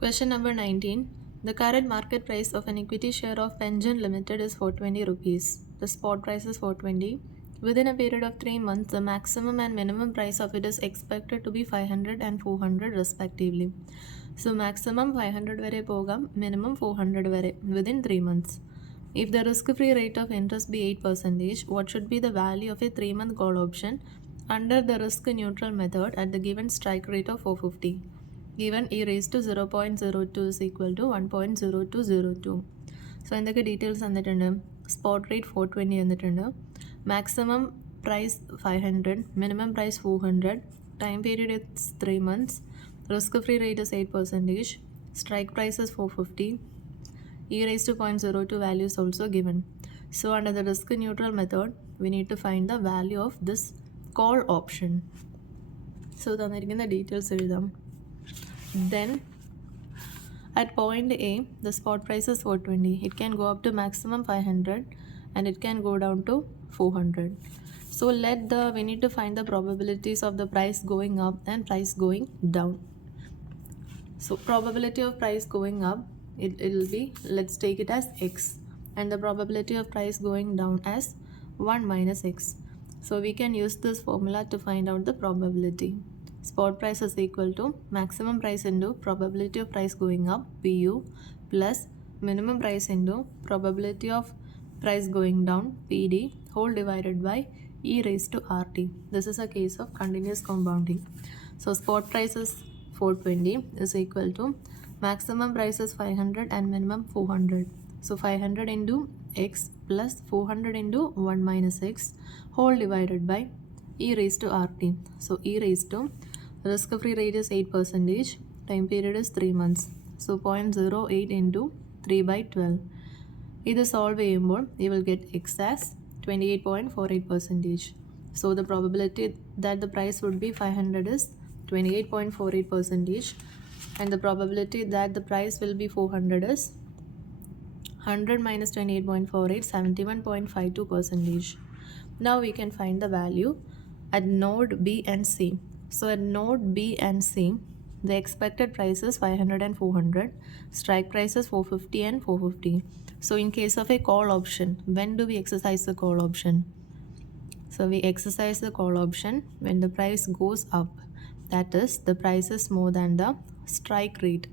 Question number 19. The current market price of an equity share of Pension Limited is 420 rupees. The spot price is 420. Within a period of 3 months, the maximum and minimum price of it is expected to be 500 and 400 respectively. So maximum 500 vare pogam, minimum 400 vare within 3 months. If the risk-free rate of interest be 8%, what should be the value of a 3-month call option under the risk-neutral method at the given strike rate of 450? Given e raised to 0.02 is equal to 1.0202. So എന്തൊക്കെ details തന്നിട്ടുണ്ട്? Spot rate 420 തന്നിട്ടുണ്ട്. Maximum price 500, minimum price 400, time period it's 3 months, risk free rate is 8%, strike price is 450, e raised to 0.02 value is also given. So under the risk neutral method, we need to find the value of this call option. So തന്നിരിക്കുന്ന details എഴുതാം. Then at point A, the spot price is 420. It can go up to maximum 500 and it can go down to 400. So we need to find the probabilities of the price going up and price going down. So probability of price going up, it will be, let's take it as x, and the probability of price going down as 1 minus x. So we can use this formula to find out the probability. Spot price is equal to maximum price into probability of price going up, PU, plus minimum price into probability of price going down, PD, whole divided by e raised to RT. This is a case of continuous compounding. So spot price is 420 is equal to maximum price is 500 and minimum 400. So 500 into x plus 400 into 1 minus x whole divided by e raised to RT. So e raised to risk-free rate is 8%, time period is 3 months. So 0.08 into 3 by 12. Either solve ചെയ്യുമ്പോൾ you will get x as 28.48%. So the probability that the price would be 500 is 28.48%, and the probability that the price will be 400 is 100 minus 28.48, 71.52%. Now we can find the value at node B and C. So at node B and C, the expected price is 500 and 400, strike price is 450 and 450. So in case of a call option, when do we exercise the call option? So we exercise the call option when the price goes up, that is the price is more than the strike rate.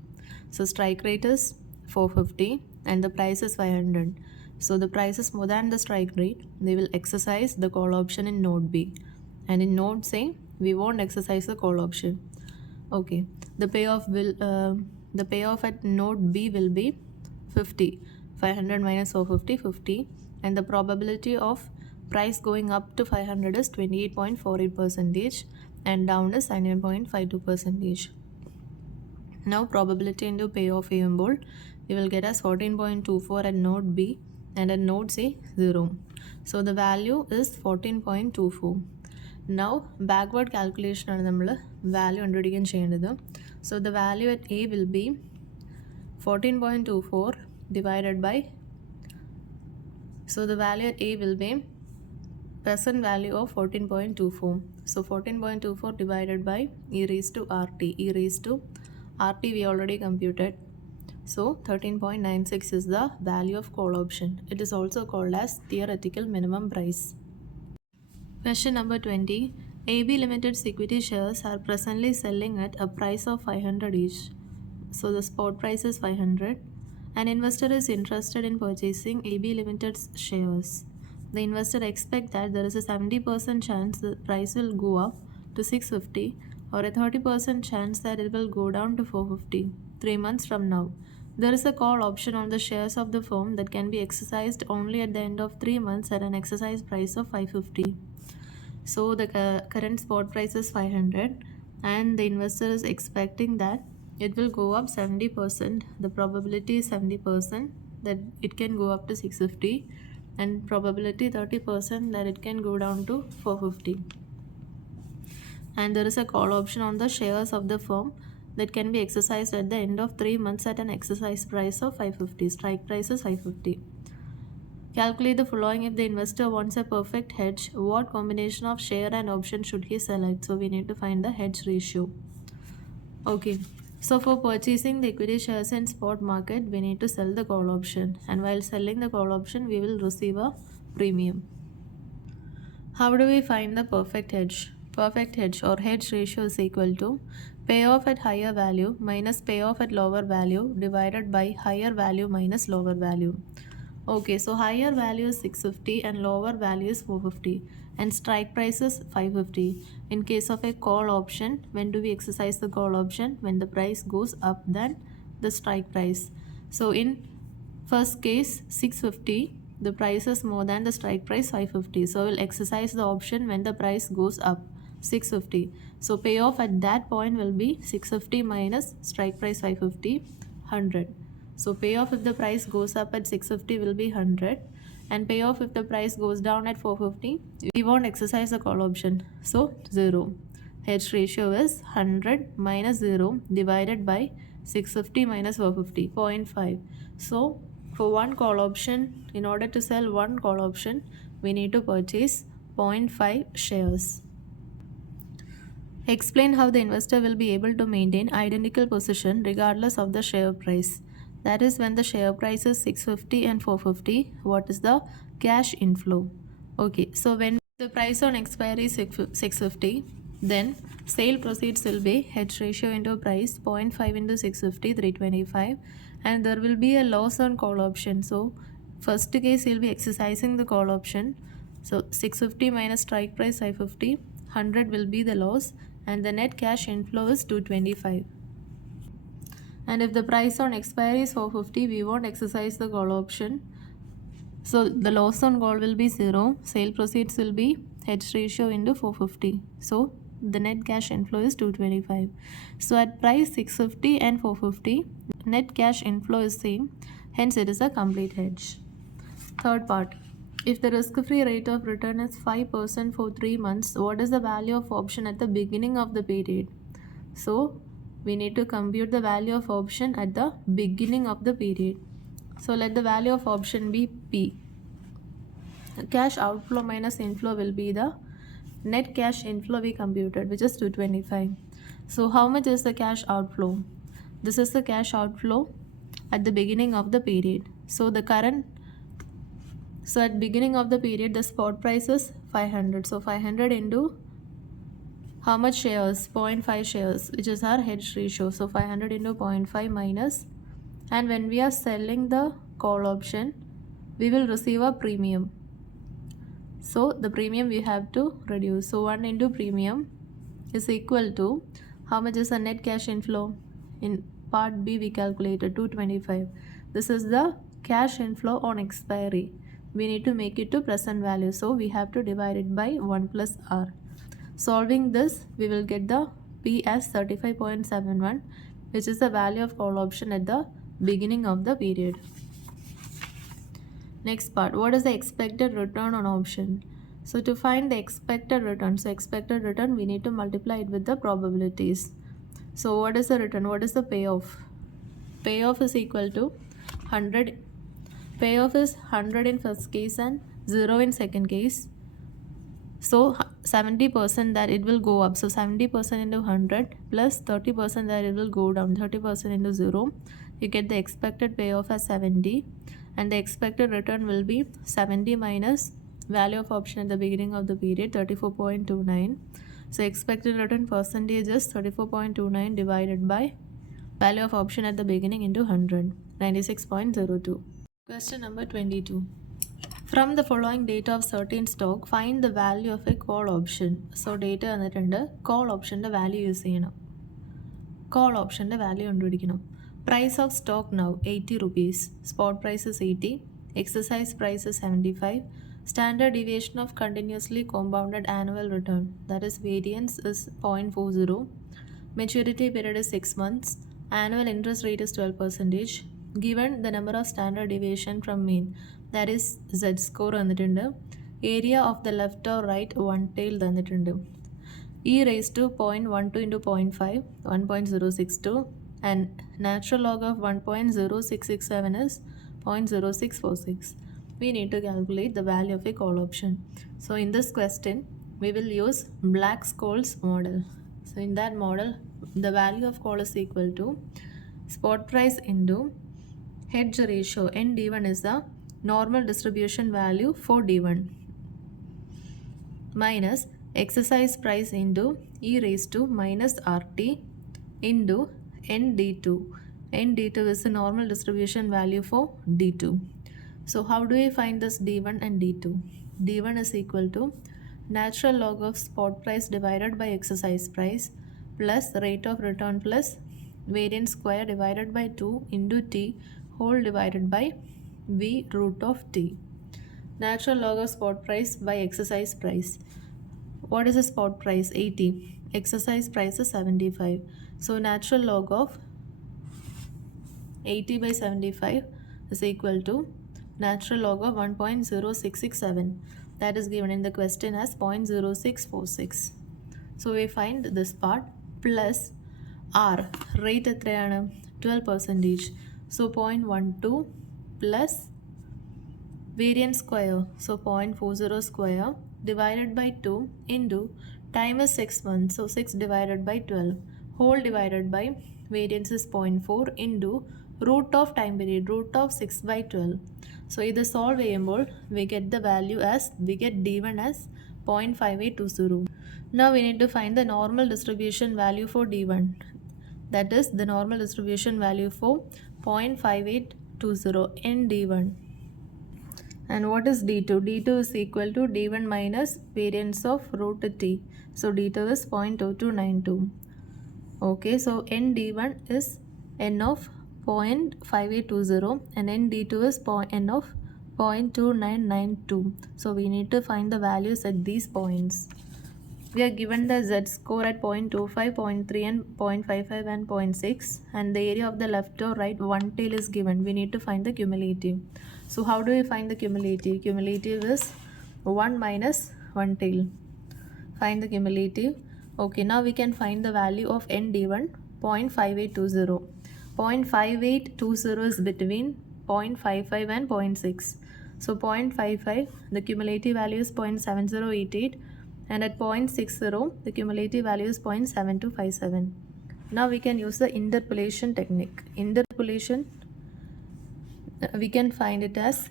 So strike rate is 450 and the price is 500. So the price is more than the strike rate, they will exercise the call option in node B, and in node C we won't exercise the call option. Okay, the payoff at node B will be 50. 500 minus 450, 50, and the probability of price going up to 500 is 28.48% and down is 99.52%. Now probability into payoff ചെയ്യുമ്പോൾ you will get as 14.24 at node B and at node C 0. So the value is 14.24. Now backward calculation ആണ് നമ്മൾ value കണ്ടുപിടിക്കാൻ ചെയ്യേണ്ടത്. So the value at A will be 14.24 divided by, so the value at A will be present value of 14.24. So 14.24 divided by e raised to RT. E raised to RT we already computed. So 13.96 is the value of call option. It is also called as theoretical minimum price. Question number 20. AB Limited's equity shares are presently selling at a price of 500 each. So the spot price is 500. An investor is interested in purchasing AB Limited's shares. The investor expects that there is a 70% chance the price will go up to 650 or a 30% chance that it will go down to 450 3 months from now. There is a call option on the shares of the firm that can be exercised only at the end of 3 months at an exercise price of 550. So the current spot price is 500 and the investor is expecting that it will go up 70%. The probability is 70% that it can go up to 650 and probability 30% that it can go down to 450. And there is a call option on the shares of the firm that can be exercised at the end of 3 months at an exercise price of 550. Strike price is 550. Calculate the following if the investor wants a perfect hedge. What combination of share and option should he select? So we need to find the hedge ratio. Okay, So for purchasing the equity shares in spot market, we need to sell the call option, and while selling the call option, we will receive a premium. How do we find the perfect hedge? Perfect hedge or hedge ratio is equal to payoff at higher value minus payoff at lower value divided by higher value minus lower value. Okay, so higher value is 650 and lower value is 450 and strike price is 550. In case of a call option, when do we exercise the call option? When the price goes up than the strike price. So in first case 650, the price is more than the strike price 550. So we'll exercise the option when the price goes up 650. So payoff at that point will be 650 minus strike price 550, 100. So payoff if the price goes up at 650 will be 100, and payoff if the price goes down at 450, we won't exercise the call option, so 0. Hedge ratio is 100 minus 0 divided by 650 minus 450, 0.5. So for one call option, in order to sell one call option, we need to purchase 0.5 shares. Explain how the investor will be able to maintain identical position regardless of the share price. That is, when the share price is 650 and 450, what is the cash inflow? Okay, so when the price on expiry is 650, then sale proceeds will be hedge ratio into price 0.5 into 650, 325, and there will be a loss on call option. So first case you'll be exercising the call option. So 650 minus strike price 550, 100 will be the loss, and the net cash inflow is 225. And if the price on expiry is 450, we won't exercise the call option. So the loss on call will be 0. Sale proceeds will be hedge ratio into 450. So the net cash inflow is 225. So at price 650 and 450, net cash inflow is same. Hence it is a complete hedge. Third part. If the risk-free rate of return is 5% for 3 months, what is the value of option at the beginning of the period? So we need to compute the value of option at the beginning of the period. So let the value of option be P. Cash outflow minus inflow will be the net cash inflow we computed, which is 225. So how much is the cash outflow? This is the cash outflow at the beginning of the period. So at beginning of the period, the spot price is 500. So 500 into how much shares? 0.5 shares, which is our hedge ratio. So 500 into 0.5 minus, and when we are selling the call option, we will receive a premium. So the premium we have to reduce. So 1 into premium is equal to how much is the net cash inflow? In part B we calculated 225. This is the cash inflow on expiry. We need to make it to present value. So we have to divide it by 1 plus R. Solving this, we will get the P as 35.71, which is the value of call option at the beginning of the period. Next part, what is the expected return on option? So to find the expected return, we need to multiply it with the probabilities. So what is the return? What is the payoff? Payoff is equal to 100. Payoff is 100 in first case and 0 in second case. So 70% that it will go up. So 70% into 100 plus 30% that it will go down. 30% into 0. You get the expected payoff as 70. And the expected return will be 70 minus value of option at the beginning of the period, 34.29. So expected return percentage is 34.29 divided by value of option at the beginning into 100, 96.02. Question number 22. From the following data of certain stock, find the value of a call option. So data എന്നിട്ടുണ്ട് call option value use ചെയ്യണം. Call option value കണ്ടുപിടിക്കണം. Price of stock now 80 rupees. Spot price is 80. Exercise price is 75. Standard deviation of continuously compounded annual return, that is variance, is 0.40. Maturity period is 6 months. Annual interest rate is 12%. Given the number of standard deviation from mean, that is Z score തന്നിട്ടുണ്ട്. Area of the left or right one tail തന്നിട്ടുണ്ട്. E raised to 0.12 into 0.5, 1.062, and natural log of 1.0667 is 0.0646. We need to calculate the value of a call option. So in this question, we will use Black-Scholes model. So in that model, the value of call is equal to spot price into hedge ratio. N D1 is the normal distribution value for D1 minus exercise price into e raised to minus RT into ND2. ND2 is the normal distribution value for D2. So how do we find this D1 and D2? D1 is equal to natural log of spot price divided by exercise price plus rate of return plus variance square divided by 2 into T whole divided by V root of T. Natural log of spot price by exercise price. What is the spot price? 80. Exercise price is 75. So natural log of 80 by 75 is equal to natural log of 1.0667. That is given in the question as 0.0646. So we find this part plus R. Rate എത്രയാണ് 12%. So 0.12 plus variance square. So 0.40 square divided by 2 into time is 6 months. So 6 divided by 12 whole divided by variance is 0.4 into root of time period, root of 6 by 12. So either solve ചെയ്യുമ്പോൾ we get the value as, we get D1 as 0.5820. Now we need to find the normal distribution value for D1. That is the normal distribution value for 0.5820 in D1. And what is D2? D2 is equal to D1 minus variance of root T. So D2 is 0.2292. Okay, so n D1 is n of 0.5820 and n D2 is n of 0.2992. So we need to find the values at these points. We are given the Z score at 0.25, 0.3 and 0.55 and 0.6 and the area of the left or right one tail is given. We need to find the cumulative. So how do we find the cumulative? Cumulative is 1 minus 1 tail. Find the cumulative. Okay, now we can find the value of n D1 0.5820. 0.5820 is between 0.55 and 0.6. So 0.55, the cumulative value is 0.7088 and at 0.60 the cumulative value is 0.7257. Now we can use the interpolation technique. Interpolation, we can find it as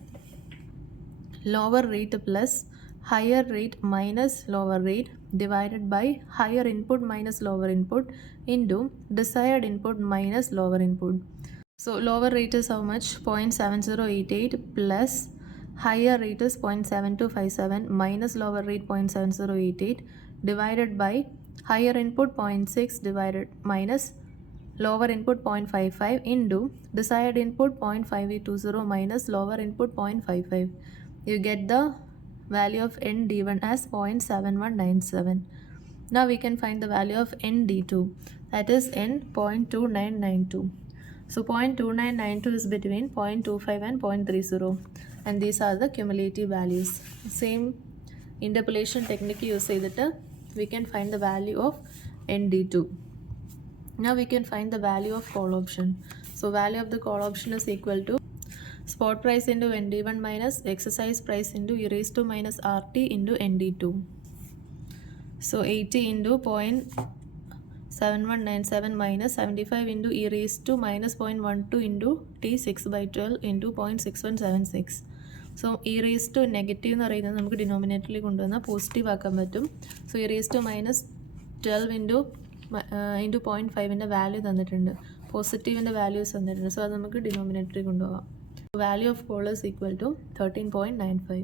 lower rate plus higher rate minus lower rate divided by higher input minus lower input into desired input minus lower input. So lower rate is how much? 0.7088 plus higher rate is 0.7257 minus lower rate 0.7088 divided by higher input 0.6 divided minus lower input 0.55 into desired input 0.5820 minus lower input 0.55. You get the value of n D1 as 0.7197. Now we can find the value of n D2, that is n 0.2992. So 0.2992 is between 0.25 and 0.30 and these are the cumulative values. Same interpolation technique use ചെയ്തിട്ട് we can find the value of n D2. Now we can find the value of call option. So value of the call option is equal to spot price into ND1 minus exercise price into e raised to minus RT into ND2. So 80 into 0.7197 minus 75 into e raised to minus 0.12 into T 6 by 12 into 0.6176. So e raised to negative എന്ന് പറയുന്നത് നമുക്ക് ഡിനോമിനേറ്ററിൽ കൊണ്ടുവന്നാൽ positive ആക്കാൻ പറ്റും. So e raised to minus 12 into 0.5ൻ്റെ value തന്നിട്ടുണ്ട്, പോസിറ്റീവിൻ്റെ വാല്യൂസ് തന്നിട്ടുണ്ട്. സോ അത് നമുക്ക് ഡിനോമിനേറ്ററിൽ കൊണ്ടുപോകാം. Value of call is equal to 13.95.